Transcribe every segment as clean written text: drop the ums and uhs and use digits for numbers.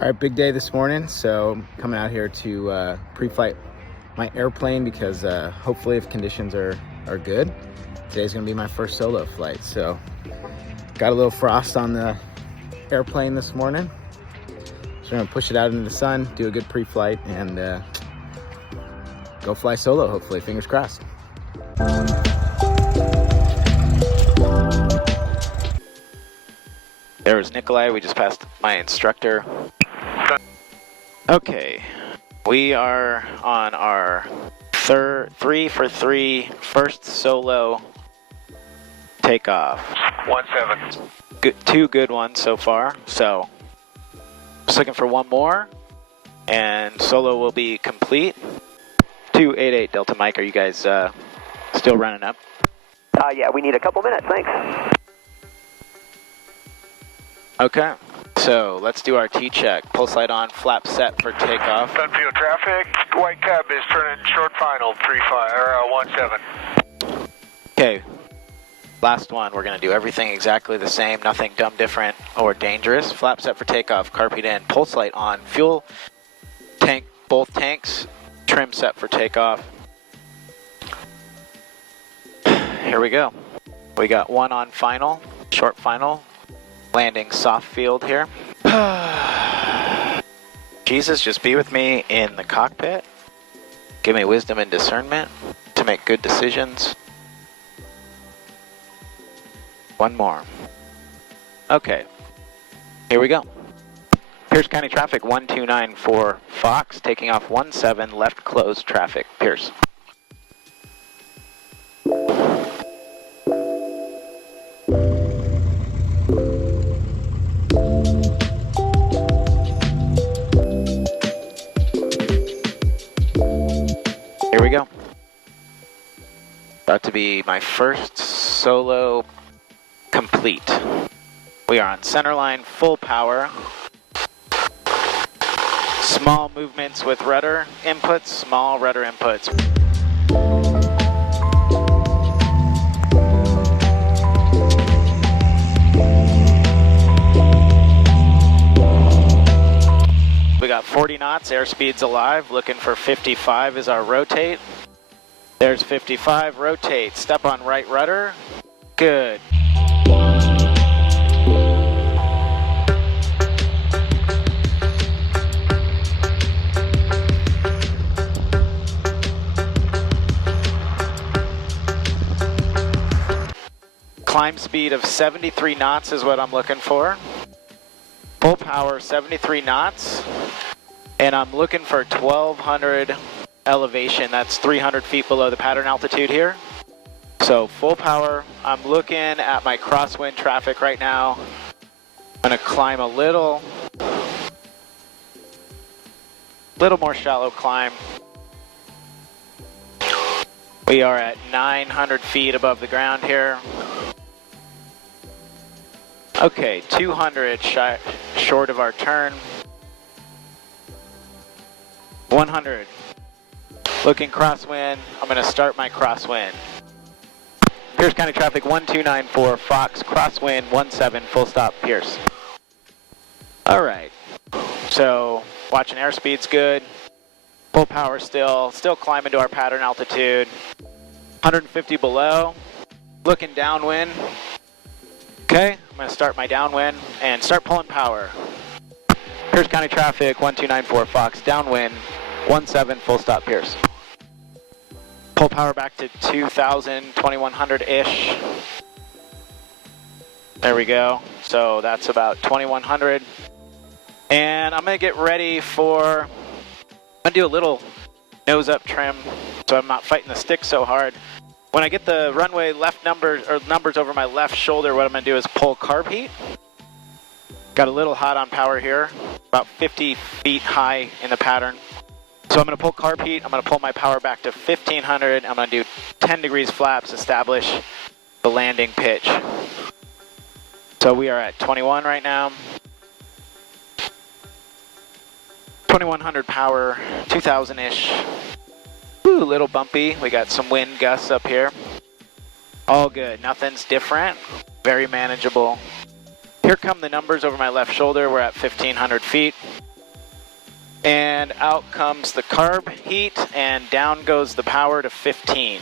All right, big day this morning. So I'm coming out here to pre-flight my airplane because hopefully if conditions are good, today's gonna be my first solo flight. So got a little frost on the airplane this morning. So I'm gonna push it out into the sun, do a good pre-flight, and go fly solo, hopefully, fingers crossed. There's Nikolai, we just passed my instructor. Okay, we are on our 3 for 3 first solo takeoff. 17. Good, 2 good ones so far, so just looking for one more, and solo will be complete. 288 Delta Mike, are you guys still running up? Yeah, we need a couple minutes, thanks. Okay, so let's do our T-check. Pulse light on, flap set for takeoff. Sunfield traffic, white cab is turning short final, 17. Okay, last one. We're gonna do everything exactly the same, nothing dumb, different, or dangerous. Flap set for takeoff, carpet in, pulse light on, fuel tank, both tanks, trim set for takeoff. Here we go. We got one on final, short final. Landing soft field here. Jesus, just be with me in the cockpit. Give me wisdom and discernment to make good decisions. One more. Okay, here we go. Pierce County traffic 1294 Fox, taking off 17 left closed traffic. Pierce. Here we go. About to be my first solo complete. We are on centerline, full power. Small movements with rudder inputs, small rudder inputs. We got 40 knots, airspeed's alive, looking for 55 is our rotate. There's 55, rotate, step on right rudder, good. Climb speed of 73 knots is what I'm looking for. Full power, 73 knots, and I'm looking for 1200 elevation. That's 300 feet below the pattern altitude here. So full power, I'm looking at my crosswind traffic right now. I'm gonna climb a little more shallow climb. We are at 900 feet above the ground here. Okay, 200 short of our turn. 100. Looking crosswind. I'm going to start my crosswind. Pierce County traffic 1294 Fox, crosswind 17, full stop, Pierce. All right. So watching airspeed's good. Full power still climbing to our pattern altitude. 150 below. Looking downwind. Okay, I'm going to start my downwind and start pulling power. Pierce County traffic 1294 Fox, downwind 17, full stop, Pierce. Pull power back to 2000, 2100-ish. There we go. So that's about 2100. And I'm going to get ready for, I'm going to do a little nose up trim so I'm not fighting the stick so hard. When I get the runway left numbers over my left shoulder, what I'm going to do is pull carb heat. Got a little hot on power here, about 50 feet high in the pattern. So I'm going to pull carb heat, I'm going to pull my power back to 1500, I'm going to do 10 degrees flaps, establish the landing pitch. So we are at 21 right now. 2100 power, 2000-ish. Ooh, a little bumpy. We got some wind gusts up here. All good. Nothing's different. Very manageable. Here come the numbers over my left shoulder. We're at 1,500 feet. And out comes the carb heat, and down goes the power to 15.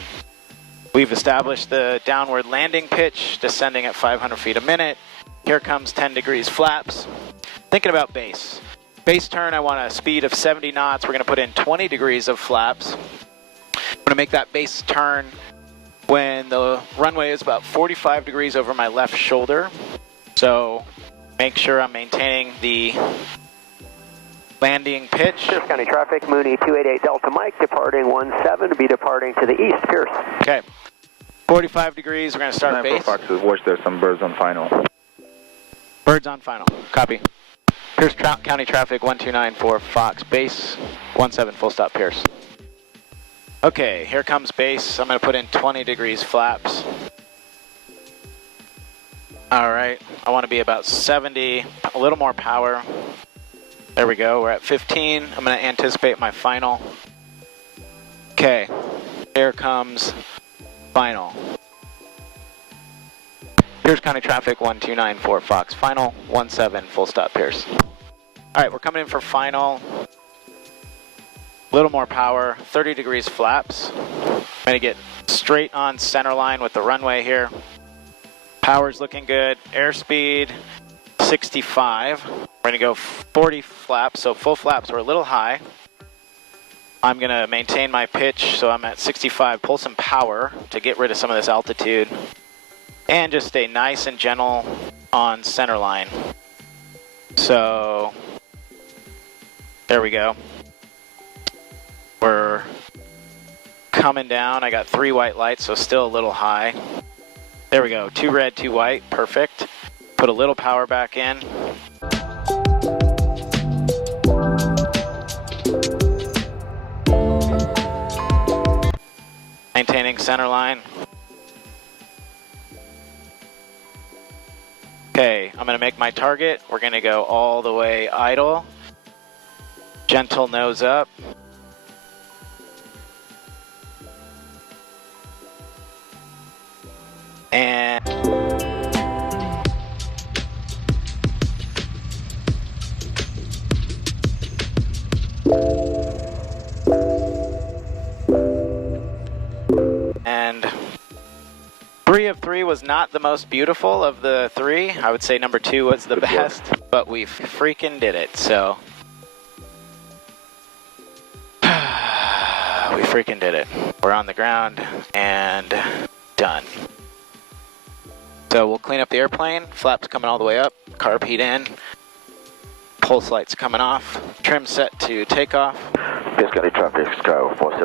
We've established the downward landing pitch, descending at 500 feet a minute. Here comes 10 degrees flaps. Thinking about base. Base turn, I want a speed of 70 knots. We're going to put in 20 degrees of flaps. I'm going to make that base turn when the runway is about 45 degrees over my left shoulder. So make sure I'm maintaining the landing pitch. Pierce County traffic, Mooney 288 Delta Mike, departing 17 to be departing to the east, Pierce. Okay. 45 degrees, we're going to start base. Foxes, watch there's some birds on final. Birds on final. Copy. Pierce County traffic 1294 Fox, base 17 full stop Pierce. Okay, here comes base. I'm going to put in 20 degrees flaps. All right, I want to be about 70, a little more power. There we go, we're at 15. I'm going to anticipate my final. Okay, here comes final. Pierce County traffic 1294 Fox, final 17 full stop Pierce. All right, we're coming in for final. A little more power, 30 degrees flaps. I'm going to get straight on center line with the runway here. Power's looking good. Airspeed 65. We're going to go 40 flaps, so full flaps were a little high. I'm going to maintain my pitch, so I'm at 65. Pull some power to get rid of some of this altitude. And just stay nice and gentle on center line. So, there we go. We're coming down. I got 3 white lights, so still a little high. There we go, 2 red, 2 white, perfect. Put a little power back in. Maintaining center line. Okay, I'm gonna make my target. We're gonna go all the way idle. Gentle nose up. And and 3 of 3 was not the most beautiful of the 3. I would say number 2 was the best, but we freaking did it, so we freaking did it. We're on the ground and done. So we'll clean up the airplane, flaps coming all the way up, carb heat in, pulse lights coming off, trim set to takeoff. Pierce County traffic, Sky 47.